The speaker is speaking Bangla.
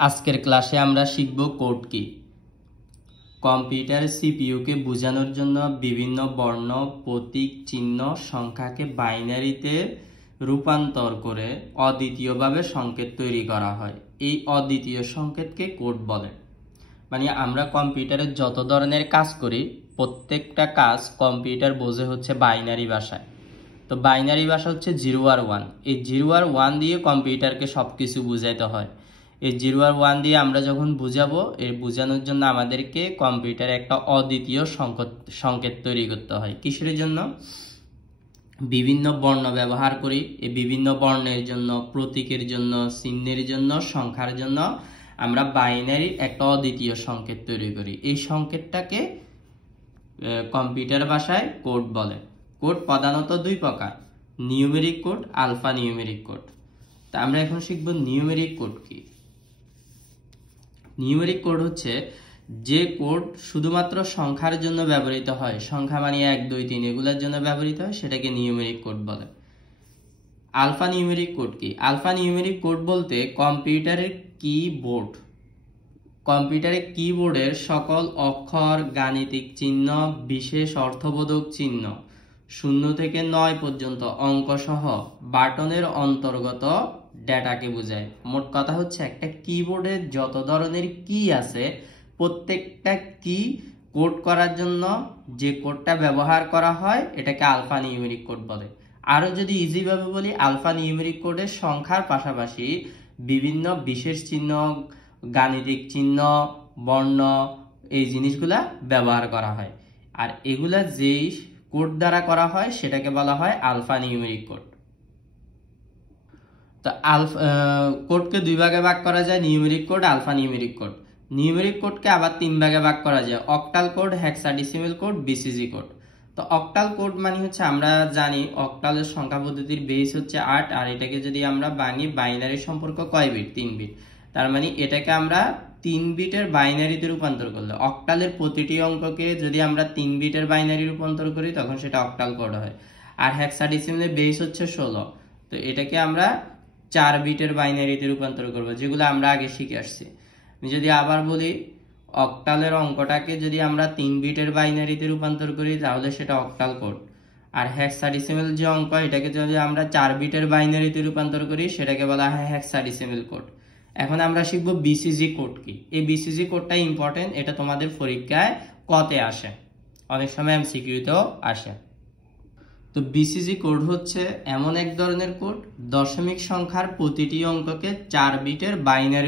আজকের ক্লাসে আমরা শিখব কোড কি। কম্পিউটার সিপিইউকে বোঝানোর জন্য বিভিন্ন বর্ণ, প্রতীক, চিহ্ন, সংখ্যাকে বাইনারিতে রূপান্তর করে অদ্বিতীয়ভাবে সংকেত তৈরি করা হয়। এই অদ্বিতীয় সংকেতকে কোড বলে। মানে আমরা কম্পিউটারে যত ধরনের কাজ করি, প্রত্যেকটা কাজ কম্পিউটার বোঝে হচ্ছে বাইনারি ভাষায়। তো বাইনারি ভাষা হচ্ছে 0 আর 1। এই 0 আর 1 দিয়ে কম্পিউটারকে সব কিছু বুঝাইতে হয়। এই 0 আর 1 দিয়ে আমরা যখন বুঝাবো, এর বোঝানোর জন্য আমাদেরকে কম্পিউটারে একটা অদ্বিতীয় সংকেত তৈরি করতে হয়। কিসের জন্য? বিভিন্ন বর্ণ ব্যবহার করি। এই বিভিন্ন বর্ণের জন্য, প্রতীকের জন্য, চিহ্নের জন্য, সংখ্যার জন্য আমরা বাইনারি একটা অদ্বিতীয় সংকেত তৈরি করি। এই সংকেতটাকে কম্পিউটার ভাষায় কোড বলে। কোড প্রধানত দুই প্রকার: numeric code, alpha numeric code. তা আমরা এখন শিখব নিউমেরিক কোড কি। নিউমেরিক কোড হচ্ছে যে কোড শুধুমাত্র সংখ্যার জন্য ব্যবহৃত হয়, সংখ্যা মানে 1 2 3 এগুলোর জন্য ব্যবহৃত হয়, সেটাকে নিউমেরিক কোড বলে। আলফা নিউমেরিক কোড কি? আলফা নিউমেরিক কোড বলতে কম্পিউটারের কিবোর্ড, কম্পিউটারের কিবোর্ডের সকল অক্ষর, গাণিতিক চিহ্ন, বিশেষ অর্থবোধক চিহ্ন, 0 থেকে 9 পর্যন্ত অঙ্ক সহ বাটনের অন্তর্গত ডেটাকে বোঝায়। মোট কথা হচ্ছে একটা কিবোর্ডে যত ধরনের কি আছে, প্রত্যেকটা কি কোড করার জন্য যে কোডটা ব্যবহার করা হয় এটাকে আলফা নিউমেরিক কোড বলে। আরো যদি ইজি ভাবে বলি, আলফা নিউমেরিক কোডের সংখ্যার পাশাপাশি বিভিন্ন বিশেষ চিহ্ন, গাণিতিক চিহ্ন, বর্ণ, এই জিনিসগুলা ব্যবহার করা হয়। আর এগুলা যেই কোড দ্বারা করা হয় সেটাকে বলা হয় আলফা নিউমেরিক কোড। তো কোডকে দুই ভাগে ভাগ করা যায়: numeric code, alpha numeric code. Numeric কোডকে আবার 3 ভাগে ভাগ করা যায়: octal code, hexadecimal code, BCG code. তো অক্টাল কোড মানে হচ্ছে, আমরা জানি অক্টালের সংখ্যা পদ্ধতির বেস হচ্ছে 8, আর এটাকে যদি আমরা ভাঙি, বাইনারি সম্পর্ক কয় বিট? 3 বিট। তার মানে এটাকে আমরা 3 বিটের বাইনারিতে রূপান্তর করলে, অক্টালের প্রতিটি অঙ্ককে যদি আমরা 3 বিটের বাইনারি রূপান্তর করি তখন সেটা অক্টাল কোড হয়। আর হেক্সাডেসিমালের বেস হচ্ছে 16, তো এটাকে আমরা 4 বিটের বাইনারিতে রূপান্তর করব, যেগুলো আমরা আগে শিখে আসছি। আমি যদি আবার বলি, অক্টালের অঙ্কটাকে যদি আমরা 3 বিটের বাইনারিতে রূপান্তর করি তাহলে সেটা অক্টাল কোড। আর হেক্সাডেসিমাল যে অঙ্ক, এটাকে যদি আমরা 4 বিটের বাইনারিতে রূপান্তর করি সেটাকে বলা হয় হেক্সাডেসিমাল কোড। এখন আমরা শিখব বিসিজি কোড কি। এই বিসিজি কোডটা ইম্পর্টেন্ট, এটা তোমাদের পরীক্ষায় কতে আসে, অনেক সময় এমসিকিউতেও আসে। তো বিসিজি কোড হচ্ছে এমন এক ধরনের কোড, দশমিক সংখ্যার প্রতিটি অঙ্ককে 4 বিটের বাইনারি